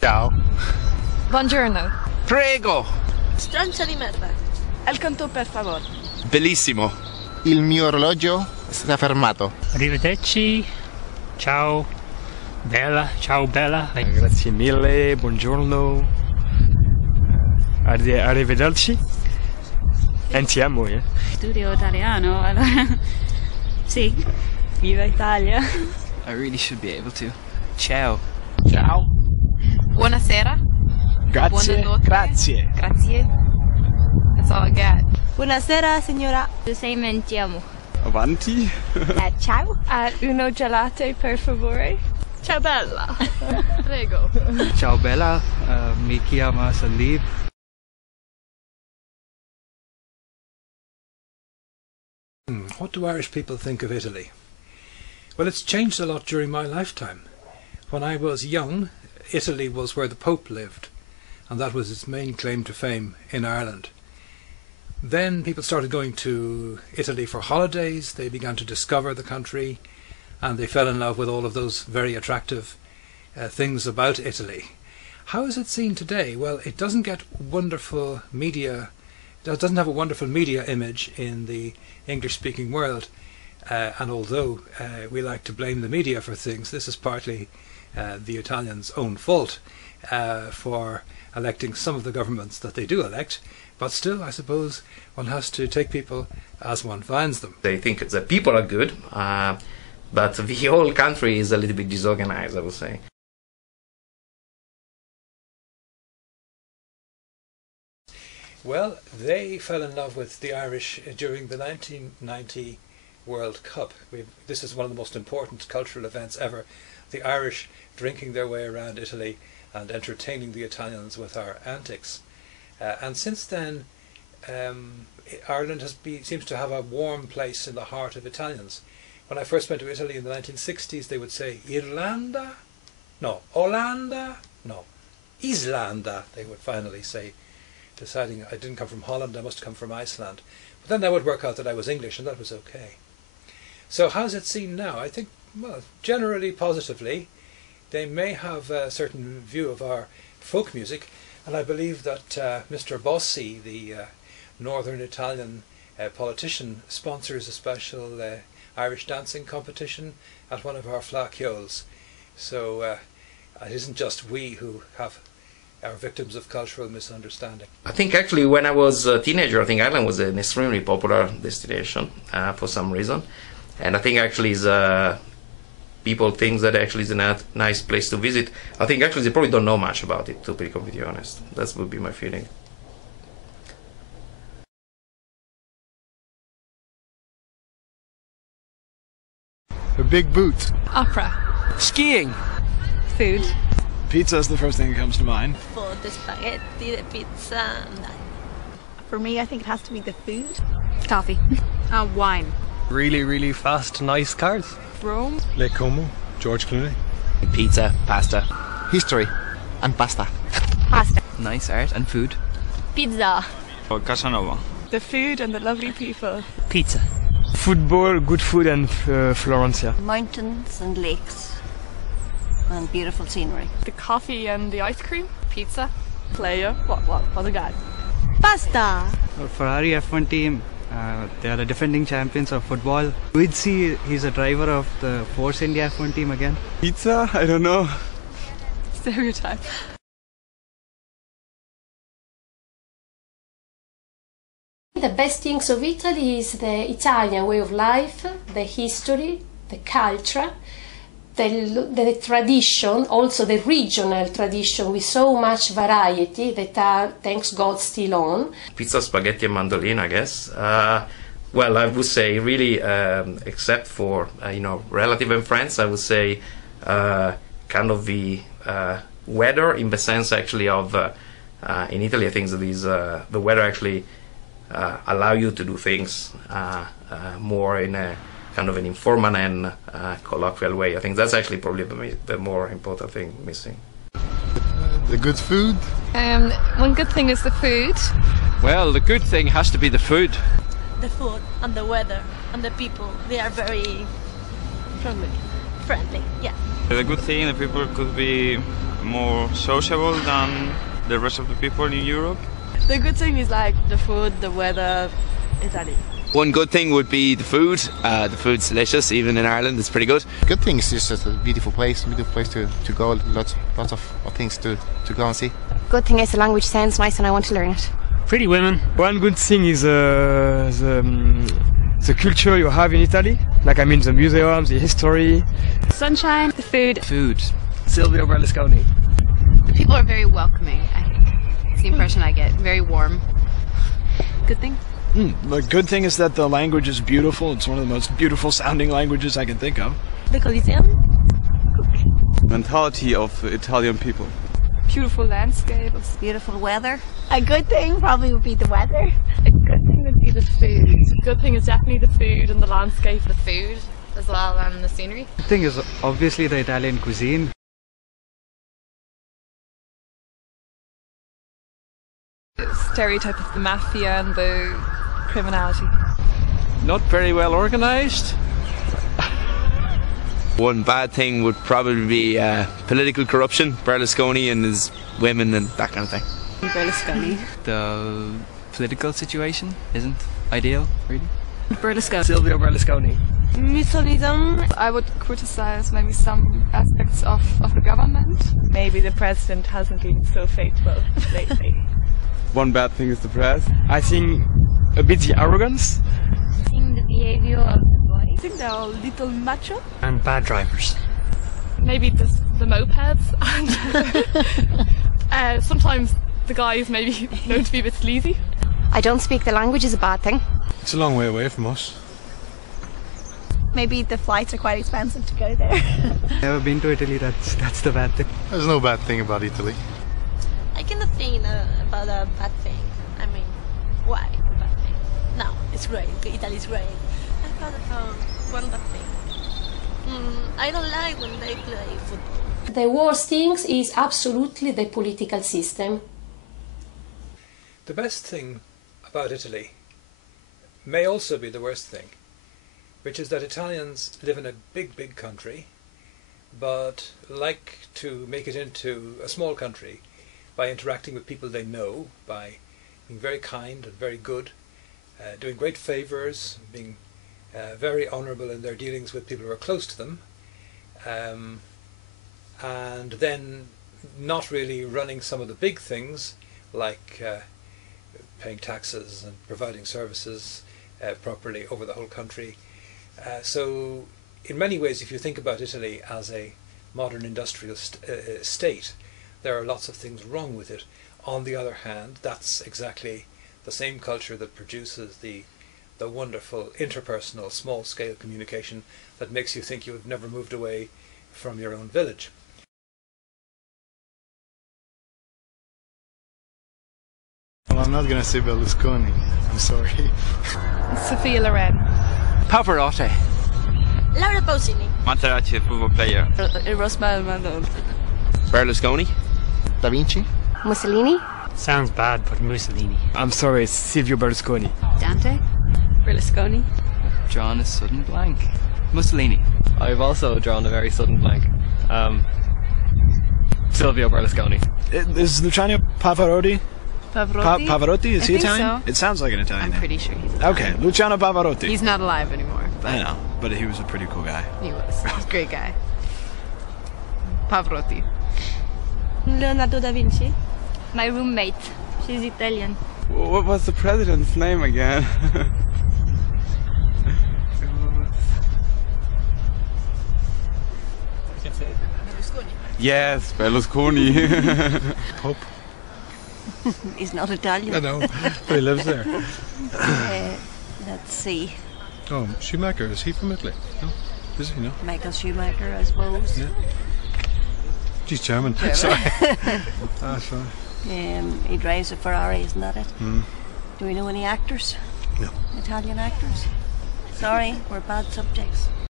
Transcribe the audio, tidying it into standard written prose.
Ciao. Buongiorno. Prego. Strancia di merda. El canto per favor. Bellissimo. Il mio orologio si è fermato. Arrivederci. Ciao. Bella. Ciao bella. Grazie mille. Buongiorno. Arrivederci. E ti amo, eh? Studio italiano, allora. Sì. Viva Italia. I really should be able to. Ciao. Ciao. Buonasera. Grazie. Grazie. Grazie. That's all I got. Buonasera, signora. Mentiamo. Avanti. Ciao. Uno gelate per favore. Ciao bella. Prego. Ciao bella. Mi chiamo Sandeep. What do Irish people think of Italy? Well, it's changed a lot during my lifetime. When I was young, Italy was where the Pope lived, and that was its main claim to fame in Ireland. Then people started going to Italy for holidays, they began to discover the country, and they fell in love with all of those very attractive things about Italy. How is it seen today? Well, it doesn't get wonderful media, it doesn't have a wonderful media image in the English-speaking world, and although we like to blame the media for things, this is partly the Italians' own fault for electing some of the governments that they do elect, but still I suppose one has to take people as one finds them. They think the people are good, but the whole country is a little bit disorganized, I would say. Well, they fell in love with the Irish during the 1990 World Cup. This is one of the most important cultural events ever. The Irish drinking their way around Italy and entertaining the Italians with our antics. And since then, Ireland seems to have a warm place in the heart of Italians. When I first went to Italy in the 1960s, they would say Irlanda? No. Olanda? No. Islanda, they would finally say, deciding I didn't come from Holland, I must come from Iceland. But then that would work out that I was English, and that was okay. So how's it seen now? I think, well, generally positively. They may have a certain view of our folk music, and I believe that Mr. Bossi, the Northern Italian politician, sponsors a special Irish dancing competition at one of our flaciols. So it isn't just we who are victims of cultural misunderstanding. I think actually when I was a teenager, I think Ireland was an extremely popular destination for some reason. And I think actually people think that actually is a nice place to visit. I think actually they probably don't know much about it, to be completely honest. That would be my feeling. A big boot. Opera. Skiing. Food. Pizza is the first thing that comes to mind. For the spaghetti, the pizza. For me, I think it has to be the food. Coffee. Wine. Really, really fast, nice cars. Rome. Lake Como, George Clooney. Pizza, pasta. History and pasta. Pasta. Nice art and food. Pizza. Casanova. The food and the lovely people. Pizza. Football, good food, and Florence. Mountains and lakes. And beautiful scenery. The coffee and the ice cream. Pizza. Player. What a guy. Pasta. Ferrari F1 team. They are the defending champions of football. We'd see he's a driver of the Force India F1 team again. Pizza? I don't know. Stereotype. The best things of Italy is the Italian way of life, the history, the culture, the tradition, also the regional tradition with so much variety that are, thanks God, still on. Pizza, spaghetti and mandolin, I guess. Well, I would say really, except for, relative and friends, I would say kind of the weather in the sense actually of, in Italy I think that the weather actually allow you to do things more in a kind of an informal and colloquial way. I think that's actually probably the more important thing missing. The good food? One good thing is the food. Well, the good thing has to be the food. The food and the weather and the people. They are very Friendly. friendly, yeah. The good thing, the people could be more sociable than the rest of the people in Europe. The good thing is like the food, the weather, Italy. One good thing would be the food. The food's delicious, even in Ireland. It's pretty good. Good thing is just a beautiful place to go. Lots of things to go and see. Good thing is the language sounds nice and I want to learn it. Pretty women. One good thing is the culture you have in Italy. Like, I mean, the museums, the history. Sunshine, the food. Food. Silvio Berlusconi. The people are very welcoming, I think. It's the impression I get. Very warm. Good thing? The good thing is that the language is beautiful. It's one of the most beautiful sounding languages I can think of. The Coliseum. Mentality of Italian people. Beautiful landscape. Beautiful weather. A good thing probably would be the weather. A good thing would be the food. Good thing is definitely the food and the landscape. The food as well and the scenery. The thing is obviously the Italian cuisine. Stereotype of the mafia and the criminality. Not very well organised. One bad thing would probably be political corruption, Berlusconi and his women and that kind of thing. Berlusconi. The political situation isn't ideal, really. Berlusconi. Silvio Berlusconi. Musolinism. I would criticize maybe some aspects of the government. Maybe the president hasn't been so faithful lately. One bad thing is the press. I think a bit the arrogance. I think the behavior of the boys. I think they're a little macho. And bad drivers. Maybe the mopeds and sometimes the guys maybe known to be a bit sleazy. I don't speak the language is a bad thing. It's a long way away from us. Maybe the flights are quite expensive to go there. Never been to Italy, that's the bad thing. There's no bad thing about Italy. I cannot think about a bad thing. I mean, why a bad thing? No, it's great. Italy is great. I thought about one bad thing. I don't like when they play football. The worst thing is absolutely the political system. The best thing about Italy may also be the worst thing, which is that Italians live in a big country, but like to make it into a small country by interacting with people they know, by being very kind and very good, doing great favours, being very honourable in their dealings with people who are close to them, and then not really running some of the big things like paying taxes and providing services properly over the whole country. So in many ways, if you think about Italy as a modern industrial state, there are lots of things wrong with it. On the other hand, that's exactly the same culture that produces the wonderful interpersonal small-scale communication that makes you think you have never moved away from your own village. Well, I'm not going to say Berlusconi. I'm sorry. Sophia Loren. Pavarotti. Laura Pausini. Materazzi, football player. Rosmel Mandel. Berlusconi. Da Vinci? Mussolini? Sounds bad, but Mussolini. I'm sorry, it's Silvio Berlusconi. Dante? Berlusconi. Drawn a sudden blank. Mussolini. I've also drawn a very sudden blank. Silvio Berlusconi. Is Luciano Pavarotti? Pavarotti? Pavarotti? Is he think Italian? so. It sounds like an Italian I'm name. pretty sure he's Italian. Okay, Luciano Pavarotti. He's not alive anymore. But I know, but he was a pretty cool guy. he was. He's a great guy. Pavarotti. Leonardo da Vinci. My roommate. She's Italian. What was the president's name again? Yes, Berlusconi. Pope. He's not Italian. I know, but he lives there. Let's see. Oh, Schumacher, is he from Italy? No? Is he, no? Michael Schumacher, I suppose. Yeah. He's German. German. Sorry. Sorry. He drives a Ferrari, isn't that it? Mm. Do we know any actors? No. Italian actors? Sorry, we're bad subjects.